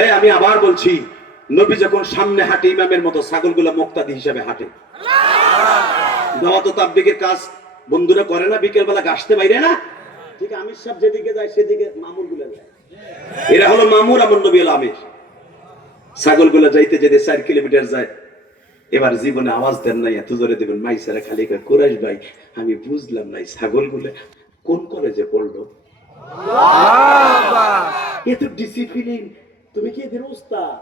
এই আমি আবার বলছি, নবী যখন সামনে হাঁটে ইমামের মতো, ছাগলগুলা মুক্তাদি হিসাবে হাঁটে। দাওয়াত ও তাবলীগের কাজ বন্ধুরা করে না, বিকেল বেলা গাছতে বাইরে না, ঠিক আমির সাহেব যেদিকে যায় সেদিকে মামুর গুলা যায়। এরা হলো মামুর, আমার নবী হলো আমির। ছাগলগুলা যাইতে যেতে 4 কিলোমিটার যায়। এবার জীবনে আওয়াজ দেন নাই, এত জোরে দেবেন মাইসারা খালি কুরাইশ ভাই আমি বুঝলাম নাই ছাগলগুলা কোন কলেজে পড়লো, এত ডিসিপ্লিন, তুমি কি এদের উস্তাদ?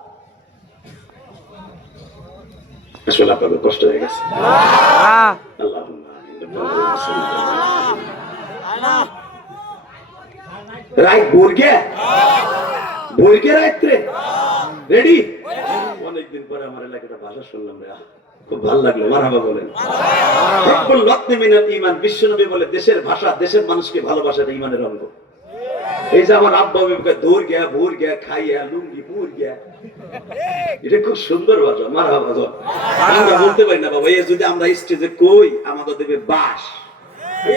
আসলে আপনাদের কষ্ট হয়ে গেছে। রাইট বোরগে বোরগে রাইত্রে রেডি। অনেকদিন পরে আমার এলাকাটা ভাষা শুনলাম রে, খুব ভালো লাগলো। মারহাবা বলেন। ঈমান, বিশ্বনবী বলে দেশের ভাষা, দেশের মানুষকে ভালোবাসাটা ঈমানের অঙ্গ। এই যে আমার আব্বা দৌড় গিয়া ভোর গিয়া খাইয়া লুঙ্গি পুর গিয়া, এটা খুব সুন্দর ভাষা। মারহাবা বল। আমরা বলতে পারি না বাবা, এই যদি আমরা স্টেজে কই আমাদের দেবে বাস,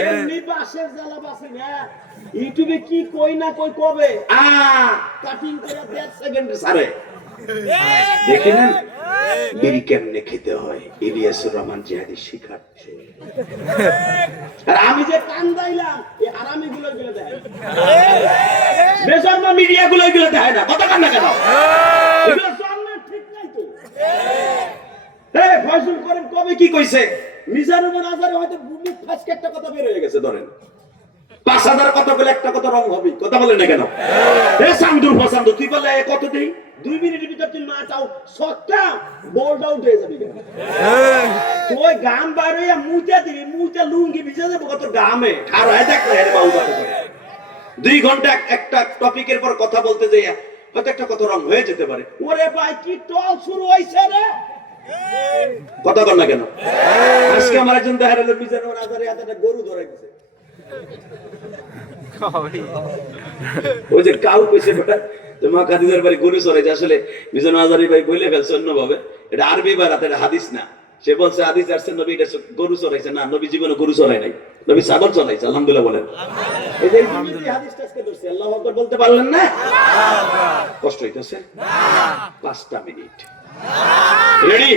এমনি বাসের জ্বালা বাসে না। ইউটিউবে কি কই না কই কবে কাটিং করে 10 সেকেন্ডে সারে দেখেন বিড়ি কেমনে খেতে হয়, ইলিয়াসুর রহমান জিহাদি শিখাচ্ছে। আর আমি যে কান্দাইলাম, এই হারামি গুলো দেয়, বেজন্মা মিডিয়া গুলো দেয় না। কথা কান্না কেন? এগুলো জন্মের ঠিক নাই তো। এই ফয়জুল করিম কবে কি কইছে? মিজানুর নাজারে হয়তো ভূমি ফাসকে একটা কথা বের হয়ে গেছে, ধরেন 5000 কথা বলে একটা কথা রং হবে। কথা বলেন না কেন? এ সামদুর পছন্দ তুই বলে কত দেই, 2 মিনিটের ভিতর তুই মাছ আউট, শটটা বল আউট হয়ে যাবে। তুই গাম বার হইয়া মুইটা দিবি, মুইটা লুঙ্গি ভিজে যাবে কত গামে আর হয় দেখ রে বাউদা করে 2 ঘন্টা একটা টপিকের পর কথা বলতে যাইয়া হয়তো একটা কথা রং হয়ে যেতে পারে। ওরে ভাই কি টল শুরু হইছে রে, কথা বল না কেন? আজকে আমার একজন দেখা গেল মিজানুর আজারে হাতে একটা গরু ধরে গেছে। ওই যে কাউ কইছে বেটা তোমার খাদিজার বাড়ি গরু চড়াইছে, আসলে মিজানুর আজারি ভাই বলে ফেলছে অন্যভাবে, এটা আরবি বারাত, এটা হাদিস না। সে বলছে হাদিস আসছে নবী এটা গরু চড়াইছে, না নবী জীবনে গরু চড়াই নাই, নবী ছাগল চড়াইছে। আলহামদুলিল্লাহ বলেন। এই যে এই হাদিসটা আজকে ধরছে, আল্লাহু আকবার বলতে পারলেন না? কষ্ট হইতাছে? 5টা মিনিট রেডি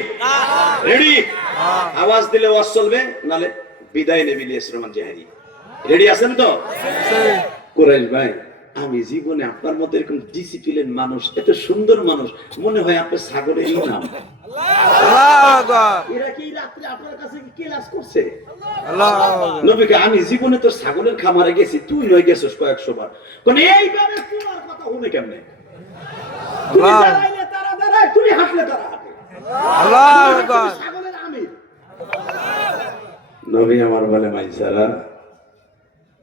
রেডি, আওয়াজ দিলে ওয়াজ চলবে, নালে বিদায় নেবে ইলিয়াস রহমান জিহাদি। রেডি আছেন তো? কুরাইশ ভাই আমি জীবনে আপনার মতো এরকম ডিসিপ্লিন মানুষ, এত সুন্দর মানুষ, মনে হয় আপনার ছাগলেরই নাম। এরা কি রাত্রে আপনার কাছে কি ক্লাস করছে? নবীকে আমি জীবনে তো ছাগলের খামারে গেছি, তুই নয় গেছিস কয়েকশো বার, কোন এইভাবে তোমার কথা শুনে কেমনে? তুমি দাঁড়াইলে তারা দাঁড়ায়, তুমি হাঁটলে তারা হাঁটে। ছাগলের আমির নবী আমার বলে মাইসারা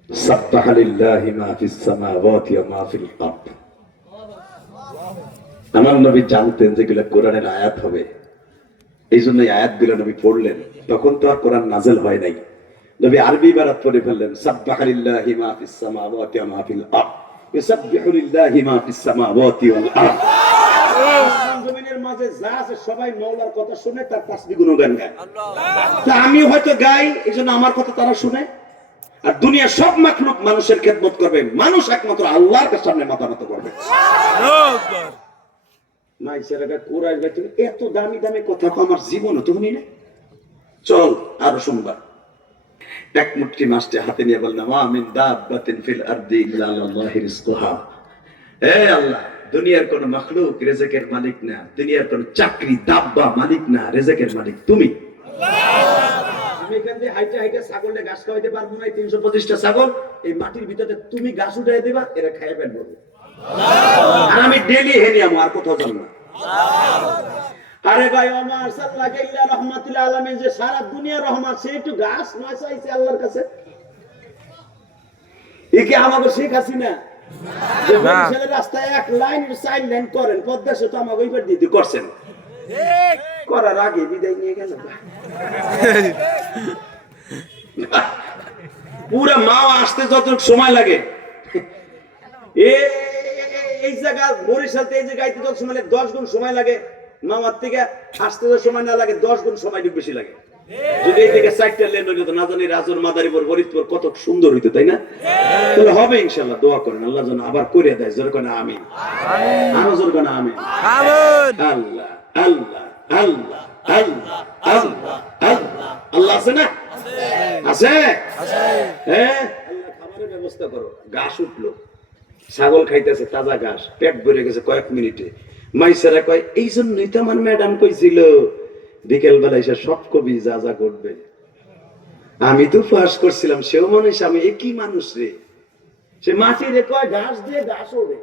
সাব্বাহা লিল্লাহি মা ফিস সামাওয়াতি ওয়া মা ফিল আরদ। আমার নবী জানতেন যেগুলো কোরআনের আয়াত হবে, এই জন্য আয়াতগুলো নবী পড়লেন। তখন তো আর কোরআন নাযিল হয় নাই, নবী আরবি ইবারত পড়ে ফেললেন, সাব্বাহা লিল্লাহি মা ফিস সামাওয়াতি ওয়া মা ফিল আরদ, ইউসাব্বিহু লিল্লাহি মা ফিস সামাওয়াতি ওয়াল আরদ। জমিনের মাঝে যা আছে সবাই মাওলার কথা শুনে তার তাসবিহ গুণগান গায়। তা আমি হয়তো গাই, এজন্য আমার কথা তারা শুনে। আর দুনিয়া সব মাখলুক মানুষের খেদমত করবে, মানুষ একমাত্র আল্লাহর সামনে মাথা নত করবে। এত দামি দামি কথা আমার জীবনে তুমি না। চল আরো শুনবা। এক মুঠি মাছটি হাতে নিয়ে বললাম আমিন দাব্বাতিন ফিল আরদি ইল্লা আল্লাহি রিজকুহা। হে আল্লাহ, দুনিয়ার কোন মাখলুক রিজকের মালিক না, দুনিয়ার কোন চাকরি দাব্বা মালিক না, রিজকের মালিক তুমি। আমি এখান থেকে হাইটে হাইটে ছাগলটা ঘাস খাওয়াইতে পারবো না, 325টা ছাগল এই মাটির ভিতরে তুমি ঘাস উঠাই দেবা, এরা খাইয়ে ফেলবো। আর আমি ডেলি হেনে আমো, আর কোথাও যাব না। আরে ভাই ওমা আরসালনাকা ইল্লা রাহমাতুল আলামিন, যে সারা দুনিয়া রহমত, সে একটু ঘাস নয় চাইছে আল্লাহর কাছে। একে আমাকে শেখ হাসিনা যে বরিশালের রাস্তায় 1 লাইন 4 লাইন করেন, পদ্মা সেতু আমাকে ওইবার দিতে করছেন, করার আগে বিদায় নিয়ে গেল। পুরা মাও আসতে যতটুকু সময় লাগে, এই জায়গা বরিশাল এই জায়গায় যত সময় লাগে 10 গুণ সময় লাগে, মামার থেকে আসতে যত সময় না লাগে 10 গুণ সময় বেশি লাগে। যদি এই থেকে 4টা লেন হইতো না জানি রাজুর মাদারীপুর ফরিদপুর কত সুন্দর হইতো, তাই না? তাহলে হবে ইনশাআল্লাহ। দোয়া করেন আল্লাহ যেন আবার করে দেয়। জোরে কোন আমিন, আরো জোরে কোন আমিন। আল্লাহ আল্লাহ আল্লাহ আল্লাহ আল্লাহ আল্লাহ। আল্লাহ আছে না? আছে। হ্যাঁ, আল্লাহ খাবারের ব্যবস্থা করো। ঘাস উঠলো, ছাগল খাইতেছে তাজা ঘাস, পেট ভরে গেছে কয়েক মিনিটে। মাইসেরা কয় এই জন্যই তো আমার ম্যাডাম কইছিল বিকেল বেলা এসে সব কবি যা যা করবে। আমি তো ফাঁস করছিলাম, সেও মানুষ, আমি একই মানুষ রে। সে মাটি রে কয় ঘাস দিয়ে ঘাস ওড়ে।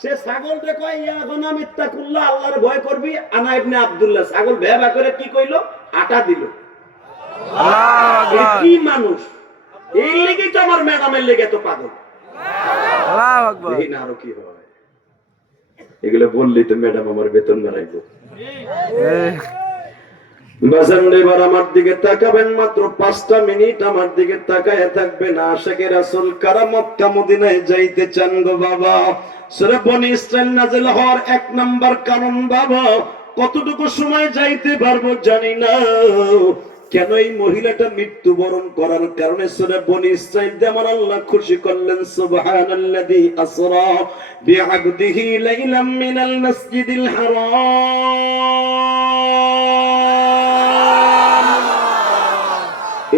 সে ছাগল রে কয় ইয়া গনা মিত্তাকুল্লাহ, আল্লাহর ভয় করবি। আনা ইবনে আব্দুল্লাহ ছাগল ভেবা করে কি কইলো? আটা দিল। কি মানুষ! এই লেগেই তো আমার ম্যাডামের লেগে তো পাগল। আরো কি হয় এগুলো বললেই তো ম্যাডাম আমার বেতন বাড়াইবো। এবার আমার দিকে তাকাবেন, মাত্র 5টা মিনিট আমার দিকে তাকায় থাকবেন। আশিকে রাসূল কারা মক্কা মদিনায় যাইতে চান গো বাবা? সূরা বনী ইসরাইল নাযিল হওয়ার 1 নাম্বার কারণ বাবা, কতটুকু সময় যাইতে পারবো জানি না। কেন এই মহিলাটা মৃত্যুবরণ করার কারণে সূরা বনী ইসরাইল দিয়ে আমার আল্লাহ খুশি করলেন। সুবহানাল্লাযী আসরা বিআবদিহি লাইলাম মিনাল মাসজিদিল হারাম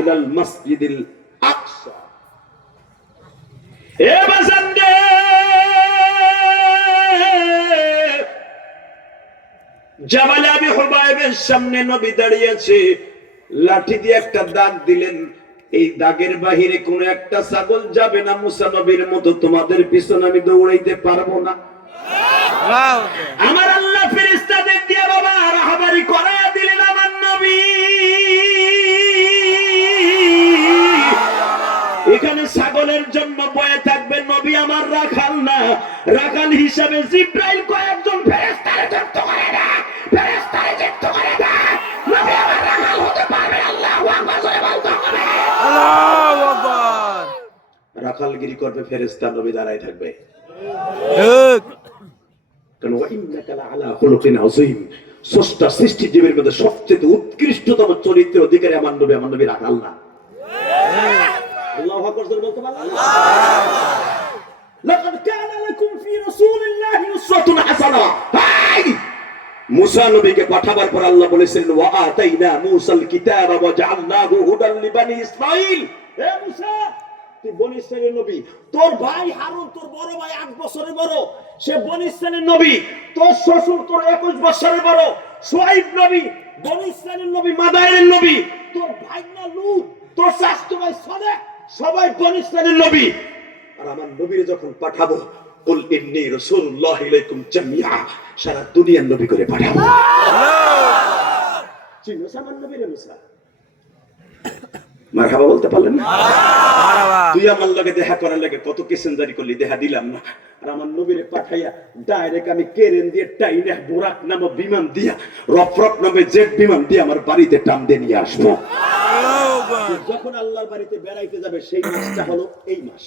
ইলাল মাসজিদিল আকসা। এ বাজানদে, জাবাল আবি হুবাইবের সামনে নবী দাঁড়িয়েছে, লাঠি দিয়ে একটা দাগ দিলেন। এই দাগের বাহিরে কোন একটা ছাগল যাবে না। মুসা নবীর মতো তোমাদের পিছনে আমি দৌড়াইতে পারবো না। আমার আল্লাহ ফেরেশতাদের দিয়ে বাবা রাহাবারি করায়া দিলেন আমার নবী। এখানে ছাগলের জন্য বয়ে থাকবে নবী আমার রাখাল না। রাখাল হিসাবে জিব্রাইল কয়েকজন ফেরেশতারে যুক্ত করে না, ফেরেশতারে যুক্ত করে না। নবী আমার রাখাল হতে পারবে। আল্লাহু আকবার জোরে বলতে হবে। আল্লাহু আকবার। রাখালগিরি করবে ফেরেশতা, নবী দাঁড়ায় থাকবে। ঠিক। কারণ ওয়া ইন্নাকা লাআলা খুলুকিন আযীম, স্রষ্টা সৃষ্টি জীবের মধ্যে সবচেয়ে উৎকৃষ্টতম চরিত্রের অধিকারী আমার নবী। আমার নবী রাখাল না। আল্লাহু আকবার জোরে বলতে পারলেন? লাকাদ কানা লাকুম ফি রাসূলিল্লাহি উসওয়াতুন হাসানাহ। মুসা নবীকে পাঠাবার পর আল্লাহ বলেছেন ওয়া আতাইনা মুসাল কিতাবা ওয়া জাআলনাহু হুদাল লিবানি ইসরাঈল। হে মুসা, তুই বনী ইসরাঈলের নবী। তোর ভাই হারুন, তোর বড় ভাই 8 বছরের বড়, সে বনী ইসরাঈলের নবী। তোর শ্বশুর তোর 21 বছরের বড়, শুআইব নবী, বনী ইসরাঈলের নবী, মাদায়েনের নবী। তোর ভাইনা লূত, তোর শাস্ত্র ভাই সালেহ, সবাই বনী ইসরাঈলের নবী। আর আমার নবীরে যখন পাঠাবো, কুল ইন্নী রাসূলুল্লাহি ইলাইকুম জামিআ, সারা দুনিয়ার নবী করে পাঠাবো। চিনো আমার নবীরে মুসা? মারহাবা বলতে পারলেন না? মারহাবা। তুই আমার লগে দেখা করার লাগে কত কেসেন জারি করলি, দেখা দিলাম না। আর আমার নবীরে পাঠাইয়া ডাইরেক্ট আমি কেরেন দিয়ে টাইনে বুরাক নামে বিমান দিয়া, রফরফ নামে জেট বিমান দিয়ে আমার বাড়িতে টান দিয়ে নিয়ে আসবো। যখন আল্লাহর বাড়িতে বেড়াইতে যাবে সেই মাসটা হলো এই মাস।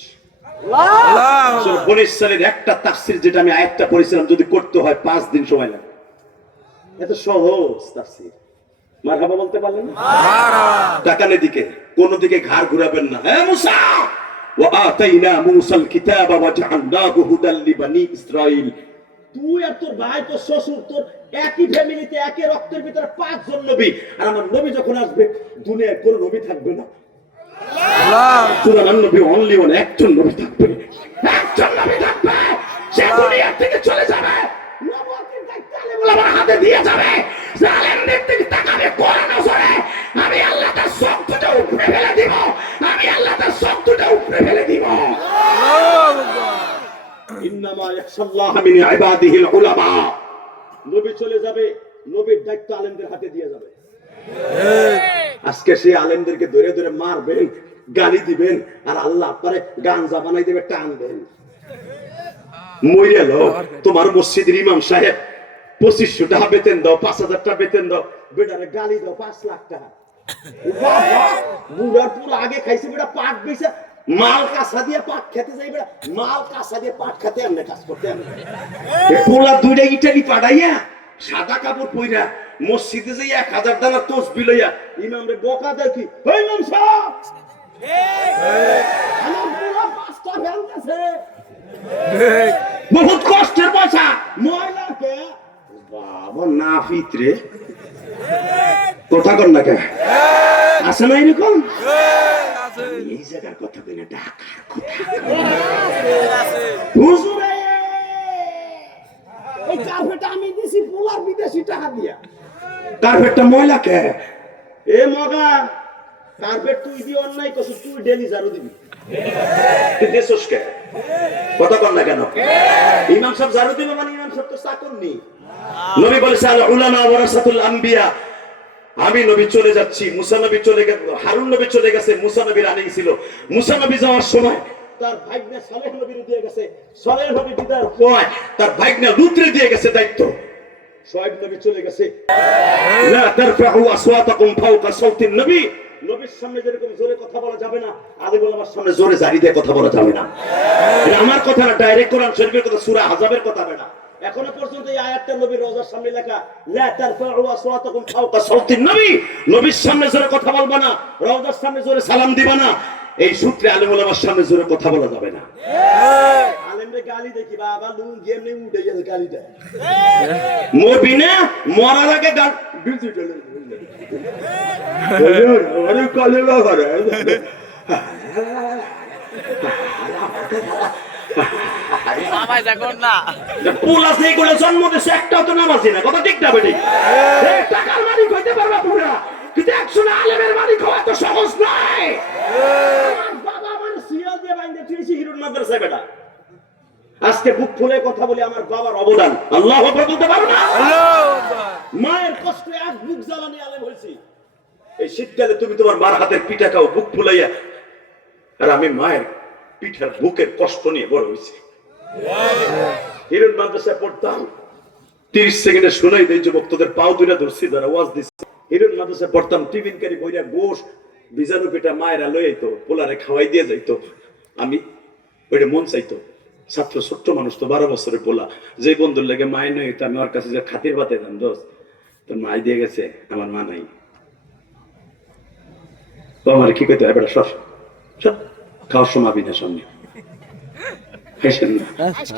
বনী ইসরাঈলের একটা তাফসীর যেটা আমি আয়াতটা পড়েছিলাম, যদি করতে হয় 5 দিন সময় লাগে। এত সহজ তাফসীর। মারহাবা বলতে পারলেন না? মারহাবা। তাকানের দিকে, কোন দিকে ঘাড় ঘুরাবেন না। হে মুসা, ওয়া আতাইনা মুসাল কিতাবা ওয়া জাআলনাহু হুদাল লিবানি ইসরাঈল। তুই আর তোর ভাই, তোর শ্বশুর, তোর একই ফ্যামিলিতে একই রক্তের ভিতরে 5 জন নবী। আর আমার নবী যখন আসবে, দুনিয়ায় কোনো নবী থাকবে না। আল্লাহ নবী অনলি ওয়ান, একজন নবী থাকবে, একজন নবী থাকবে। সে দুনিয়া থেকে চলে যাবে, নবুয়তের দায়িত্ব আলেমুল আমার হাতে দিয়ে যাবে। জালেমদের দিকে তাকাবে কোরআন আসরে, আমি আল্লাহ তার শক্তিটা উপরে ফেলে দিব। আমি আল্লাহ তার শক্তিটা উপরে ফেলে দিব। ইন্নামা ইয়াখশাল্লাহ মিন ইবাদিহিল উলামা। নবী চলে যাবে, নবীর দায়িত্ব আলেমদের হাতে দিয়ে যাবে। আজকে সেই আলেমদেরকে ধরে ধরে মারবেন, গালি দিবেন, আর আল্লাহ আপনারে গাঞ্জা বানাই দেবে, টানবেন। মইরা লো, তোমার মসজিদের ইমাম সাহেব 2500 টাকা বেতন দাও, 5000 টাকা বেতন দাও, বেটারে গালি দাও 5 লাখ টাকা। বুড়ার পুরো আগে খাইছে বেটা, পাট বেচা মাল কাঁচা দিয়ে পাট খেতে যাইবে, মাল কাঁচা দিয়ে পাট খেতে এমনি কাজ করতে এমনি পোলা দুইটা ইটালি পাঠাইয়া সাদা কাপড় পইরা মসজিদে যাই 1000 দানা তসবিহ লইয়া ইমামরে বকা দেয় কি, ওই ইমাম সাহেব আমার পোলা 5টা ফেলতেছে, বহুত কষ্টের পয়সা ময়লা কে বাবা না ফিতরে কথা কর না কে আছে না এরকম এই জায়গার কথা কই না, ঢাকার কথা হুজুরে এই কার্পেট আমি দিছি পোলার বিদেশি টাকা দিয়া, কার্পেটটা ময়লা কে এ মগা কার্পেট তুই দি অন্যায় করছিস, তুই ডেলি ঝাড়ু দিবি তুই দেছস কে কথা কর না কেন ইমাম সাহেব ঝাড়ু দিবে মানে ইমাম সাহেব তো চাকর নেই। নবী বলেছে আল উলামা ওয়ারাসাতুল আম্বিয়া, আমি নবী চলে যাচ্ছি, মুসা নবী চলে গেল, হারুন নবী চলে গেছে, মুসা নবী রানী ছিল, মুসা নবী যাওয়ার সময় তার ভাগ্নে সালেহ নবীর দিয়ে গেছে, সালেহ নবী বিদায়ের পর তার ভাগ্নে লূতরে দিয়ে গেছে দায়িত্ব, শুআয়ব নবী চলে গেছে লা তারফাউ আসওয়াতাকুম ফাওকা সাওতিন নবী, নবীর সামনে যেরকম জোরে কথা বলা যাবে না, আলী ওলামার সামনে জোরে জারি দিয়ে কথা বলা যাবে না। এটা আমার কথা না, ডাইরেক্ট কোরআন শরীফের কথা, সূরা আহজাবের কথা বেটা। এখনো পর্যন্ত এই আয়াতটা নবীর রওজার সামনে লেখা, লা তারফাউ আসওয়াতাকুম ফাওকা সাওতিন নবী, নবীর সামনে জোরে কথা বলবা না, রওজার সামনে জোরে সালাম দিবা না, এই সূত্রে আলেম ওলামার সামনে জোরে কথা বলা যাবে না। আলেমরে গালি দেখি বাবা লুঙ্গি এমনি উঠে গেছে গালি দেয়, মরবি না মরার আগে গাল ডিজিটাল আরে কালে লাগা রে মামাই দেখুন না পোলা যেগুলো জন্ম দিয়েছে একটাও তো নামাজি না, কথা ঠিক না বেটি? টাকার মালিক হইতে পারবা পুরা, কিন্তু একজন আলেমের মালিক হওয়া তো সহজ নয়। আমার বাবা আমার সিয়াল দিয়ে বাইন্দে তুইছি হিরুন মাদ্রাসায় বেটা, আজকে বুক ফুলে কথা বলি আমার বাবার অবদান আল্লাহু আকবার বলতে পারো না? মায়ের কষ্ট এক বুক জ্বালানি আলেম হইছি। এই শীতকালে তুমি তোমার মার হাতের পিঠা খাও বুক ফুলাইয়া, আর আমি মায়ের পিঠার বুকের কষ্ট নিয়ে বড় হয়েছি। হিরণ মাদ্রাসায় পড়তাম, 30 সেকেন্ডে শোনাই দেয় যুবক তোদের পাও দুইটা ধরছি যারা ওয়াজ দিচ্ছে। হিরণ মাদ্রাসায় পড়তাম, টিফিন কারি বইরা গোশ বিজানু পিঠা মায়েরা লই আইতো, পোলারে খাওয়াই দিয়ে যাইতো, আমি ওইটা মন চাইতো। ছাত্র ছোট্ট মানুষ তো 12 বছরের পোলা, যে বন্ধুর লেগে মায়ের নই আমি ওর কাছে যে খাতির বাতে যান দোস্ত তোর মাই দিয়ে গেছে আমার মা নাই, তো আমার কি কইতে হয় বেটা সব সব খাওয়ার সময় বিনা সামনে হাসেন না,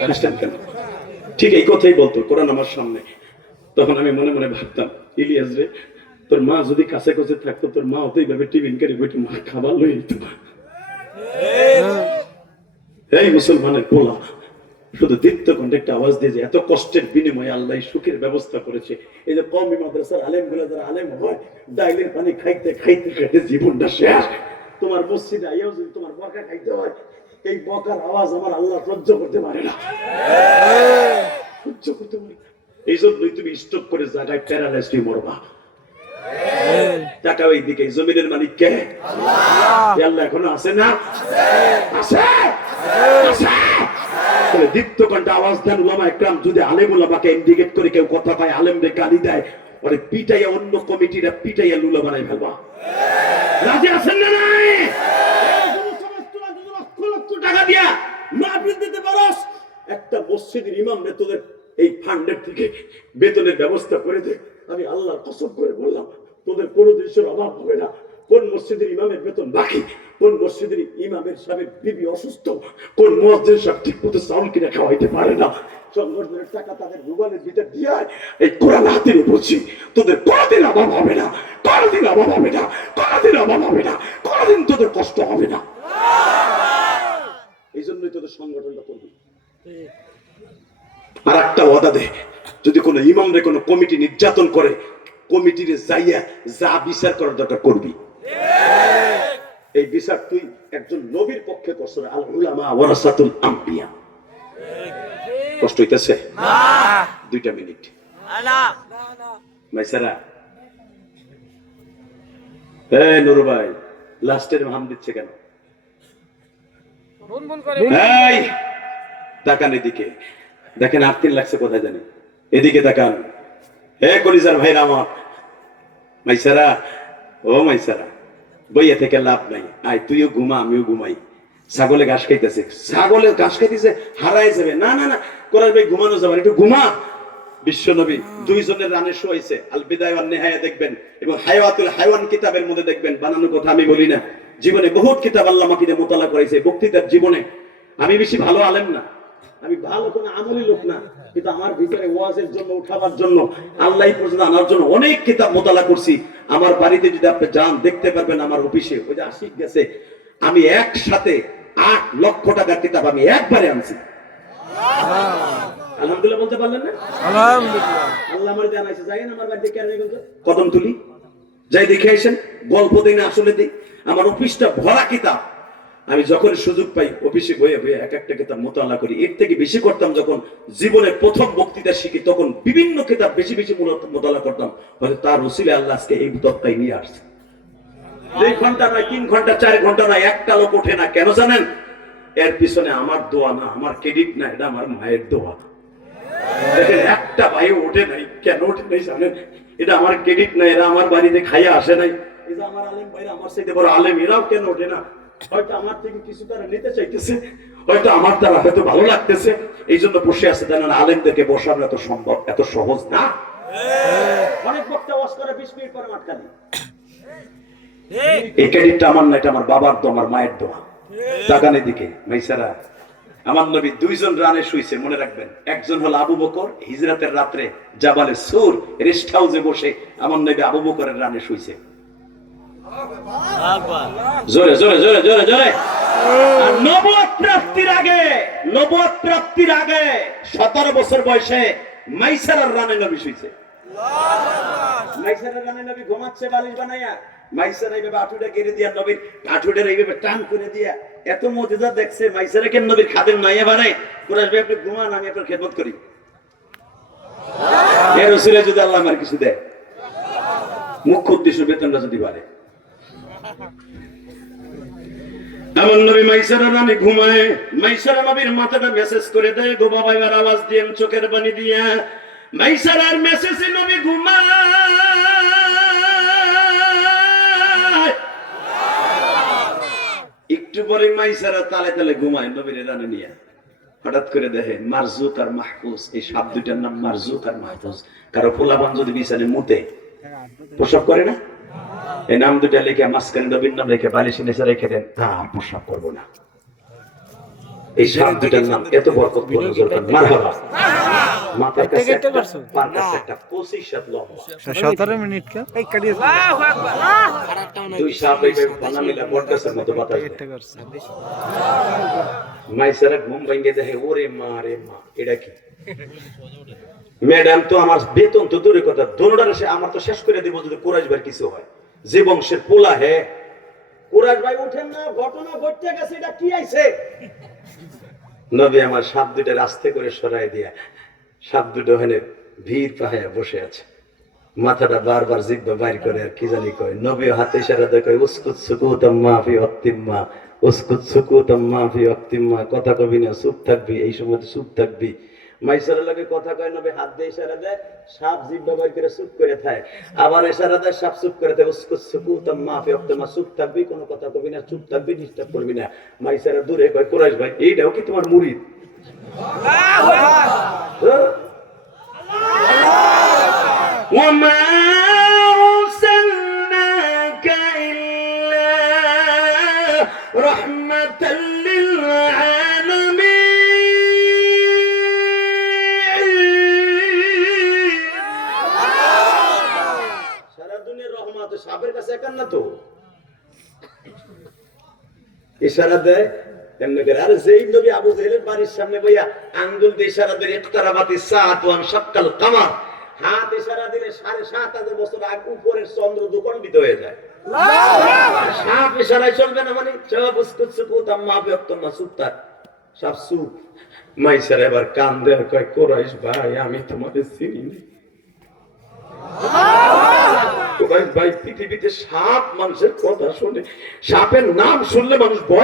হাসতেন কেন? ঠিক এই কথাই বলতো কোরআন আমার সামনে। তখন আমি মনে মনে ভাবতাম ইলিয়াস রে তোর মা যদি কাছে কাছে থাকতো, তোর মা তো এইভাবে টিফিন করে বইটা মা খাবার লই দিত। এই মুসলমানের পোলা শুধু দীপ্ত কণ্ঠে একটা আওয়াজ দিয়ে যে এত কষ্টের বিনিময়ে আল্লাহ সুখের ব্যবস্থা করেছে। এই যে কওমি মাদ্রাসার আলেম গুলা যারা আলেম হয়, ডাইলের পানি খাইতে খাইতে খাইতে জীবনটা শেষ। তোমার মসজিদে আইয়াও যদি তোমার বকা খাইতে হয়, এই বকার আওয়াজ আমার আল্লাহ সহ্য করতে পারে না, সহ্য করতে পারে না। এই জন্যই তুমি স্টক করে জায়গায় প্যারালাইজ হয়ে মরবা। টাকা ওই দিকে, জমিনের মালিক কে? আল্লাহ এখনো আছে না? আছে আছে। দীপ্ত কণ্ঠে আওয়াজ দেন উলামা একরাম, যদি আলেম উলামাকে ইন্ডিকেট করে কেউ কথা পায়, আলেমরে গালি দেয়, ওরে পিটাইয়া অন্য কমিটিরা পিটাইয়া লুলা বানাই ফেলবা। রাজি আছেন না নাই? লক্ষ লক্ষ টাকা দিয়া মাহফিল দিতে পারস, একটা মসজিদের ইমাম রে তোদের এই ফান্ডের থেকে বেতনের ব্যবস্থা করে দে, আমি আল্লাহর কসম করে বললাম তোদের কোনো জিনিসের অভাব হবে না। কোন মসজিদের ইমামের বেতন বাকি, কোন মসজিদের ইমামের সাহেব বিবি অসুস্থ, কোন মুয়াজ্জিন সাহেব ঠিক মতো চাউল কিনে খাওয়াইতে পারে না, সংগঠনের টাকা তাদের রুবানের ভিতর দিয়ে এই কোরআন হাতে বলছি তোদের কোনোদিন অভাব হবে না, কোনোদিন অভাব হবে না, কোনোদিন অভাব হবে না, কোনোদিন তোদের কষ্ট হবে না। এই জন্যই তোদের সংগঠনটা করবি। আর একটা ওয়াদা দে, যদি কোনো ইমামরে কোনো কমিটি নির্যাতন করে, কমিটির যাইয়া যা বিচার করার দরকার করবি। এই বিচার তুই একজন নবীর পক্ষে করছ, আল উলামা ওয়ারাসাতুল আম্বিয়া। কষ্ট হইতেছে? 2 মিনিট মাইসারা। এই নুরু ভাই লাস্টের হাম দিচ্ছে কেন? এই তাকান এদিকে, দেখেন 8-3 লাগছে কোথায় জানি, এদিকে তাকান। হে কলিজার ভাইরা আমার, মাইসারা ও মাইসারা, বইয়া থেকে লাভ নাই, আয় তুইও ঘুমা আমিও ঘুমাই, ছাগলে ঘাস খাইতেছে, ছাগলে ঘাস খাইতেছে, হারাই যাবে, না না না কোরআন ভাই ঘুমানো যাবে না, একটু ঘুমা। বিশ্বনবী দুইজনের রানে শোয়াইছে, আল বিদায় ওয়ান নিহায়া দেখবেন এবং হায়াতুল হায়ওয়ান কিতাবের মধ্যে দেখবেন, বানানোর কথা আমি বলি না, জীবনে বহুত কিতাব আল্লাহ মাকিদে মোতালা করাইছে বক্তৃতার জীবনে। আমি বেশি ভালো আলেম না, আমি ভালো কোনো আমলি লোক না, কিন্তু আমার ভিতরে ওয়াজের জন্য, উঠাবার জন্য, আল্লাহ পর্যন্ত আনার জন্য অনেক কিতাব মোতালা করছি। আমার বাড়িতে যদি আপনি যান দেখতে পারবেন, আমার অফিসে ওই যে আশিক গেছে, আমি একসাথে 8 লক্ষ টাকার কিতাব আমি একবারে আনছি। আলহামদুলিল্লাহ বলতে পারলেন না? আলহামদুলিল্লাহ। আল্লাহ আমার জানাইছে, যাইন আমার বাড়িতে কেন বলতে কদম তুলি যাই দেখে আসেন, গল্প দিই না আসলে দিই, আমার অফিসটা ভরা কিতাব। আমি যখন সুযোগ পাই অফিসে বইয়ে বইয়ে এক একটা কিতাব মোতালা করি। এর থেকে বেশি করতাম যখন জীবনে প্রথম বক্তৃতা শিখি, তখন বিভিন্ন কিতাব বেশি বেশি মোতালা করতাম। হয়তো তার রসিলে আল্লাহ আজকে এই তত্ত্বাই নিয়ে আসছে। 2 ঘন্টা নয়, 3 ঘন্টা, 4 ঘন্টা নয়, একটা লোক ওঠে না। কেন জানেন? এর পিছনে আমার দোয়া না, আমার ক্রেডিট না, এটা আমার মায়ের দোয়া। দেখেন একটা ভাই ওঠে নাই, কেন ওঠে নাই জানেন? এটা আমার ক্রেডিট না, এরা আমার বাড়িতে খাইয়া আসে নাই। এই যে আমার আলেম ভাইরা, আমার সাথে বড় আলেম, এরাও কেন ওঠে না? হয়তো আমার থেকে কিছু তারা নিতে চাইতেছে, হয়তো আমার দ্বারা হয়তো ভালো লাগতেছে, এই জন্য বসে আছে। জানেন আলেমদেরকে বসানো এত সম্ভব, এত সহজ না। অনেক বক্তা ওয়াজ করে 20 মিনিট পরে মাটকালি। এই ক্রেডিটটা আমার না, এটা আমার বাবার দোয়া, আমার মায়ের দোয়া। তাকানের দিকে মাইসারা, আমার নবী 2 জন রানে শুইছে, মনে রাখবেন। একজন হলো আবু বকর, হিজরাতের রাত্রে জাবালে সুর রেস্ট হাউসে বসে আমার নবী আবু বকরের রানে শুইছে। জোরে জোরে জোরে জোরে জোরে। আর নবুয়ত প্রাপ্তির আগে 17 বছর বয়সে মাইসারার রানে নবী শুইছে। মাইসারার রানে নবী ঘুমাচ্ছে বালিশ বানাইয়া, মাইসারা এইভাবে আঁটুটা গেড়ে দিয়া, নবীর আঁটুটার এইভাবে টান করে দিয়া, এত মজেদা দেখছে। মাইসারা কেন নবীর খাদেম নাইয়া বানায়, কুরাইশ ভাই আপনি ঘুমান, আমি আপনার খেদমত করি। এর রসুলে যদি আল্লাহ আমার কিছু দেয়, মুখ্য উদ্দেশ্য বেতনটা যদি বাড়ে। আমার নবী মাইসারা রানে ঘুমায়, মাইসারা নবীর মাথাটা মেসেজ করে দেয়, গো বাবা এবার আওয়াজ দিয়ে চোখের পানি দিয়া। মাইসারার মেসেজে নবী ঘুমায়। একটু পরে মাইসারা তালে তালে ঘুমায় নবীর রানে নিয়ে। হঠাৎ করে দেখে মারজুক আর মাহফুজ, এই সাপ দুইটার নাম মারজুক আর মাহফুজ। কারো পোলাপান যদি বিছানে মুতে প্রসব করে না, এই নাম দুটা লিখে মাঝখানে নবীর নাম রেখে বালিশে নিচে রেখে দেন, আর প্রসব করবো না। এই সাপ দুটার নাম এত বরকতপূর্ণ, মারহাবা। মাথার কাছে একটা, পার কাছে একটা, 25 হাত লম্বা। 17 মিনিট কা এই কাটিয়ে আল্লাহু আকবার। 2 সাপ এইভাবে বানা মিলা বটগাছের মতো বাতাস দেয়। মাইসারা ঘুম ভেঙে দেখে, ওরে মা রে মা, এটা কি? ম্যাডাম তো আমার বেতন তো দূরের কথা, দোনোটার আমার তো শেষ করে দিব যদি কুরাইশ ভাই কিছু হয়। যে বংশের পোলা হে, কুরাইশ ভাই উঠেন না, ঘটনা ঘটতে গেছে, এটা কি আইছে? নবী আমার সাপ দুটো রাস্তে করে সরাই দিয়া, সাপ দুটো ওখানে ভিড় পাহায়া বসে আছে। মাথাটা বারবার জিব্বা বাইর করে আর কি জানি কয়। নবী হাতে ইশারা দিয়ে কয়, উসকুত সুকুতাম মা ফি ওয়াক্তিম্মা, উসকুত সুকুতাম মা ফি ওয়াক্তিম্মা। কথা কবি না, চুপ থাকবি, এই সময় চুপ থাকবি। মাইসারের লগে কথা কয়, নবী হাত দিয়ে ইশারা দেয়, সাপ জিব্বা বাইর করে চুপ করে থাকে। আবার ইশারা দেয়, সাপ চুপ করে থাকে। উসকুত সুকুতাম মা ফি ওয়াক্তিম্মা, চুপ থাকবি, কোনো কথা কবি না, চুপ থাকবি, ডিস্টার্ব করবি না। মাইসারা দূরে কয়, কুরাইশ ভাই এইটাও কি তোমার মুরিদ? আল্লাহু আকবার। وما أرسلناك إلا رحمة للعالمين. সারা দুনিয়ার রহমত সাপের কাছে একান না তো। ইশারা দেয় এমনি করে। আর যেই নবী আবু জেহেলের বাড়ির সামনে বইয়া আঙ্গুল দিয়ে ইশারা দেয়, ইকতারাবাতিস সাআতু ওয়া শাক্কাল কামার। হাত ইশারা দিলে 7,500 বছর আগে উপরের চন্দ্র দুখণ্ডিত হয়ে যায়। সাপ ইশারায় চলবে না, মানে সব উসকুত সুকুতাম মা ফি ওয়াক্তিম্মা, চুপ থাক, সব চুপ। মাইসারা এবার কান দেয়, কয়, কুরাইশ ভাই আমি তোমাকে চিনি না। কুরাইশ ভাই, পৃথিবীতে সাপ মানুষের কথা শুনে, সাপের নাম শুনলে মানুষ ভয়